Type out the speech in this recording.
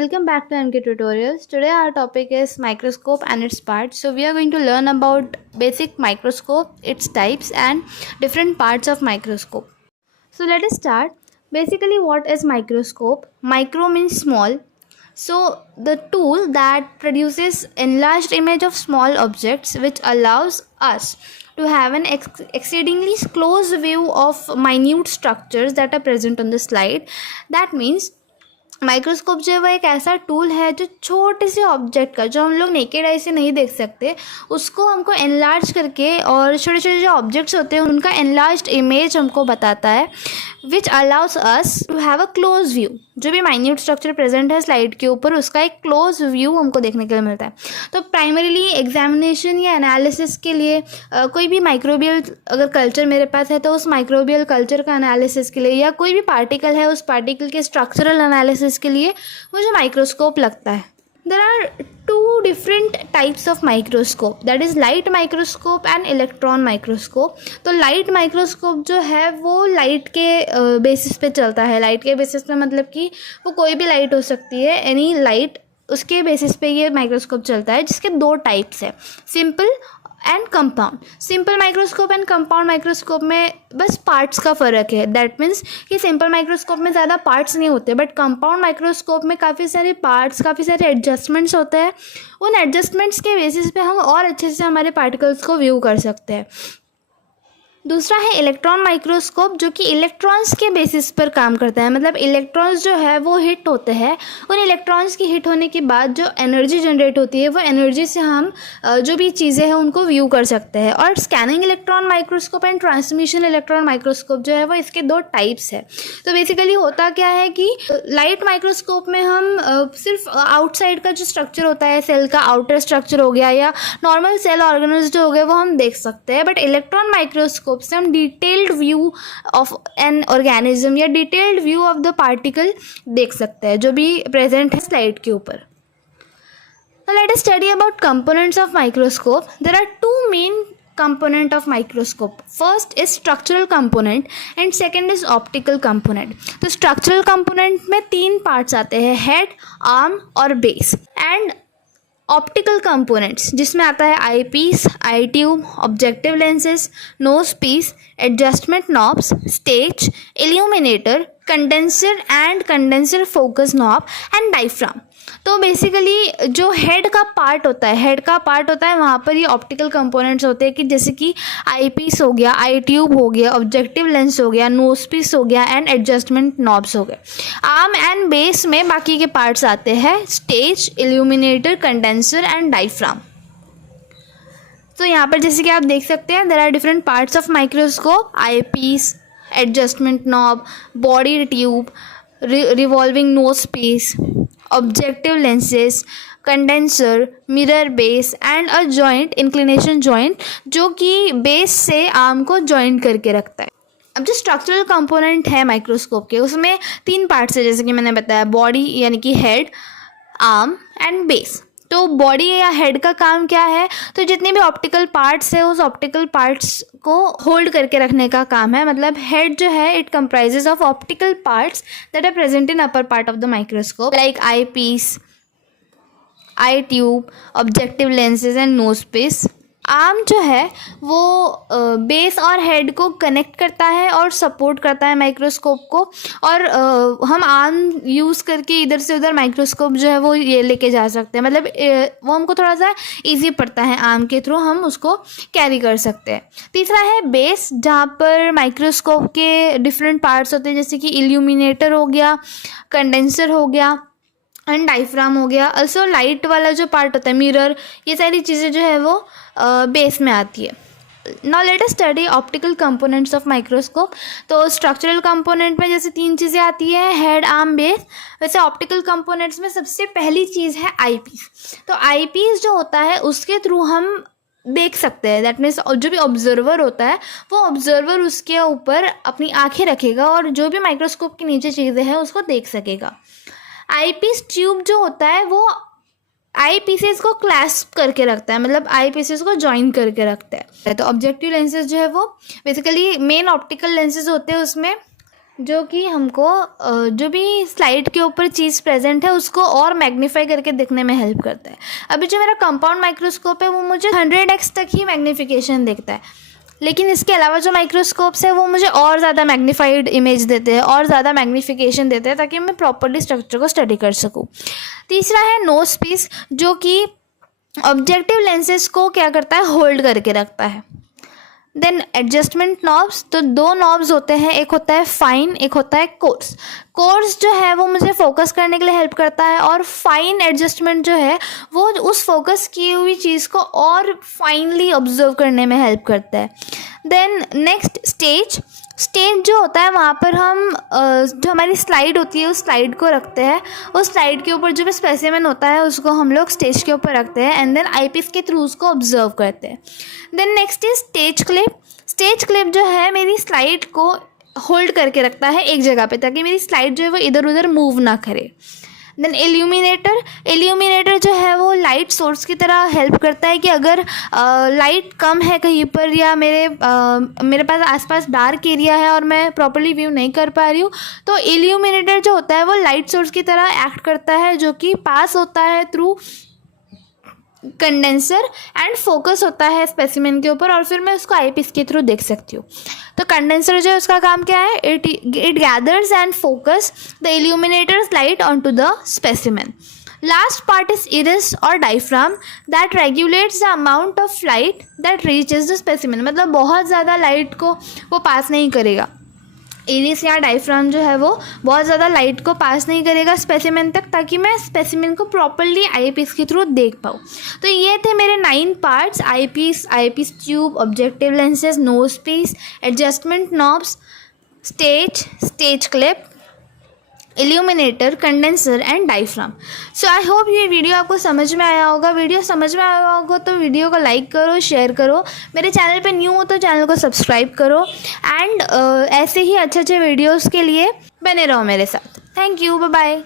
welcome back to MK Tutorials. Today our topic is microscope and its parts. So we are going to learn about basic microscope, its types and different parts of microscope. So let us start. Basically, what is microscope? Micro means small. So the tool that produces enlarged image of small objects which allows us to have an exceedingly close view of minute structures that are present on the slide. That means microscope जो है वो एक ऐसा tool है जो छोटे से object का, जो हम लोग नेकेड आई से नहीं देख सकते, उसको हमको एनलार्ज करके और छोटे छोटे जो ऑब्जेक्ट्स होते हैं उनका एनलार्ज्ड इमेज हमको बताता है, which allows us to have a close view. जो भी माइन्यूट स्ट्रक्चर प्रेजेंट है स्लाइड के ऊपर उसका एक क्लोज व्यू हमको देखने के लिए मिलता है. तो प्राइमरीली एग्जामिनेशन या एनालिसिस के लिए कोई भी माइक्रोबियल अगर कल्चर मेरे पास है तो उस माइक्रोबियल कल्चर का एनालिसिस के लिए, या कोई भी पार्टिकल है उस पार्टिकल के स्ट्रक्चरल एनालिसिस के लिए मुझे माइक्रोस्कोप लगता है. There are two different types of microscope, that is light microscope and electron microscope. तो light microscope जो है वो लाइट के बेसिस पे चलता है. लाइट के बेसिस पे मतलब कि वो कोई भी लाइट हो सकती है, एनी लाइट, उसके बेसिस पे ये माइक्रोस्कोप चलता है, जिसके दो टाइप्स है, simple and compound. Simple microscope and compound microscope में बस पार्ट्स का फ़र्क है. दैट मीन्स कि सिंपल माइक्रोस्कोप में ज़्यादा पार्ट्स नहीं होते, बट कंपाउंड माइक्रोस्कोप में काफ़ी सारे पार्ट्स, काफ़ी सारे एडजस्टमेंट्स होते हैं. उन एडजस्टमेंट्स के बेसिस पे हम और अच्छे से हमारे पार्टिकल्स को व्यू कर सकते हैं. दूसरा है इलेक्ट्रॉन माइक्रोस्कोप, जो कि इलेक्ट्रॉन्स के बेसिस पर काम करता है. मतलब इलेक्ट्रॉन्स जो है वो हिट होते हैं, उन इलेक्ट्रॉन्स की हिट होने के बाद जो एनर्जी जनरेट होती है वो एनर्जी से हम जो भी चीज़ें हैं उनको व्यू कर सकते हैं. और scanning electron microscope and transmission electron microscope जो है वो इसके दो टाइप्स है. तो बेसिकली होता क्या है कि लाइट माइक्रोस्कोप में हम सिर्फ आउटसाइड का जो स्ट्रक्चर होता है, सेल का आउटर स्ट्रक्चर हो गया या नॉर्मल सेल ऑर्गेनल्स जो हो गए वो हम देख सकते हैं. बट इलेक्ट्रॉन माइक्रोस्कोप से हम detailed view of an organism या detailed view of the particle देख सकते हैं जो भी प्रेजेंट है स्लाइड के ऊपर. Now let us study about components of microscope. There are two main component of microscope. First is structural component and second is optical component. तो structural component में तीन parts आते हैं, head, arm और base. And optical components जिसमें आता है आई piece, eye tube, objective lenses, nose piece, adjustment knobs, stage, illuminator, condenser and condenser focus knob and diaphragm. तो बेसिकली जो हेड का पार्ट होता है वहाँ पर ये ऑप्टिकल कंपोनेंट्स होते हैं, कि जैसे कि आई पीस हो गया, आई ट्यूब हो गया, ऑब्जेक्टिव लेंस हो गया, नोज पीस हो गया एंड एडजस्टमेंट नॉब्स हो गए. आर्म एंड बेस में बाकी के पार्ट्स आते हैं, stage, illuminator, condenser and diaphragm. तो यहाँ पर जैसे कि आप देख सकते हैं, there are different parts of microscope, eye piece, adjustment knob, body tube, revolving nose piece, objective lenses, condenser, mirror base and a joint, inclination joint, जो कि बेस से आर्म को जॉइंट करके रखता है. अब जो स्ट्रक्चरल कंपोनेंट है माइक्रोस्कोप के, उसमें तीन पार्ट्स है जैसे कि मैंने बताया, बॉडी यानी कि हेड, आर्म एंड बेस. तो बॉडी या हेड का काम क्या है, तो जितने भी ऑप्टिकल पार्ट्स है उस ऑप्टिकल पार्ट्स को होल्ड करके रखने का काम है. मतलब हेड जो है it comprises of optical parts that are present in upper part of the microscope like eye piece, eye tube, objective lenses and nose piece. Arm जो है वो बेस और हेड को कनेक्ट करता है और सपोर्ट करता है माइक्रोस्कोप को, और हम आर्म यूज़ करके इधर से उधर माइक्रोस्कोप जो है वो ये लेके जा सकते हैं. मतलब वो हमको थोड़ा सा इजी पड़ता है, आर्म के थ्रू हम उसको कैरी कर सकते हैं. तीसरा है बेस, जहाँ पर माइक्रोस्कोप के डिफरेंट पार्ट्स होते हैं जैसे कि इल्यूमिनेटर हो गया, कंडेंसर हो गया एंड डायफ्राम हो गया. अल्सो लाइट वाला जो पार्ट होता है, मिरर, ये सारी चीज़ें जो है वो बेस में आती है. Now let us study optical components of microscope. तो स्ट्रक्चरल कंपोनेंट में जैसे तीन चीज़ें आती है, हेड, आर्म, बेस. वैसे ऑप्टिकल कंपोनेंट्स में सबसे पहली चीज़ है आई पीस. तो आई पीस जो होता है उसके थ्रू हम देख सकते हैं. दैट मीन्स जो भी ऑब्जर्वर होता है वो ऑब्जर्वर उसके ऊपर अपनी आंखें रखेगा और जो भी माइक्रोस्कोप के नीचे चीज़ें हैं उसको देख सकेगा. आई पीस ट्यूब जो होता है वो आई पीसेस को क्लैस्प करके रखता है, मतलब आई पीसेस को जॉइन करके रखता है. तो ऑब्जेक्टिव लेंसेज जो है वो बेसिकली मेन ऑप्टिकल लेंसेज होते हैं, उसमें जो कि हमको जो भी स्लाइड के ऊपर चीज़ प्रेजेंट है उसको और मैग्नीफाई करके देखने में हेल्प करता है। अभी जो मेरा कंपाउंड माइक्रोस्कोप है वो मुझे 100x तक ही मैग्नीफिकेशन देखता है, लेकिन इसके अलावा जो माइक्रोस्कोप्स है वो मुझे और ज़्यादा मैग्नीफाइड इमेज देते हैं और ज़्यादा मैग्नीफिकेशन देते हैं ताकि मैं प्रॉपर्ली स्ट्रक्चर को स्टडी कर सकूँ। तीसरा है नोज पीस, जो कि ऑब्जेक्टिव लेंसेज को क्या करता है, होल्ड करके रखता है। देन एडजस्टमेंट नॉब्स, तो दो नॉब्स होते हैं, एक होता है फाइन, एक होता है कोर्स। कोर्स जो है वो मुझे फोकस करने के लिए हेल्प करता है और फाइन एडजस्टमेंट जो है वो उस फोकस की हुई चीज़ को और फाइनली ऑब्जर्व करने में हेल्प करता है। देन नेक्स्ट स्टेज जो होता है वहाँ पर हम जो हमारी स्लाइड होती है उस स्लाइड को रखते हैं, उस स्लाइड के ऊपर जो भी स्पेसिमेन होता है उसको हम लोग स्टेज के ऊपर रखते हैं एंड देन आईपीस के थ्रू उसको ऑब्जर्व करते हैं। Then next is stage clip जो है मेरी स्लाइड को होल्ड करके रखता है एक जगह पे ताकि मेरी स्लाइड जो है वो इधर उधर मूव ना करे। देन एल्यूमिनेटर जो है वो लाइट सोर्स की तरह हेल्प करता है कि अगर लाइट कम है कहीं पर या मेरे पास आसपास डार्क एरिया है और मैं प्रॉपर्ली व्यू नहीं कर पा रही हूँ, तो एल्यूमिनेटर जो होता है वो लाइट सोर्स की तरह एक्ट करता है, जो कि पास होता है थ्रू कंडेंसर एंड फोकस होता है स्पेसिमेन के ऊपर और फिर मैं उसको आईपीस के थ्रू देख सकती हूँ। तो कंडेंसर जो है उसका काम क्या है, it gathers and focus the illuminators light on to the specimen. Last part is iris और diaphragm that regulates the amount of light that reaches the specimen, मतलब बहुत ज़्यादा लाइट को वो पास नहीं करेगा। इरिस या डायफ्राम जो है वो बहुत ज़्यादा लाइट को पास नहीं करेगा स्पेसिमेन तक ताकि मैं स्पेसिमेन को प्रॉपर्ली आईपीस के थ्रू देख पाऊँ। तो ये थे मेरे 9 parts, eyepiece tube, objective lenses, nose piece, adjustment knobs, stage clip, illuminator, condenser and diaphragm. So I hope ये वीडियो आपको समझ में आया होगा। वीडियो समझ में आया होगा तो वीडियो को लाइक करो, शेयर करो, मेरे चैनल पे न्यू हो तो चैनल को सब्सक्राइब करो एंड ऐसे ही अच्छे वीडियोस के लिए बने रहो मेरे साथ। Thank you, bye bye.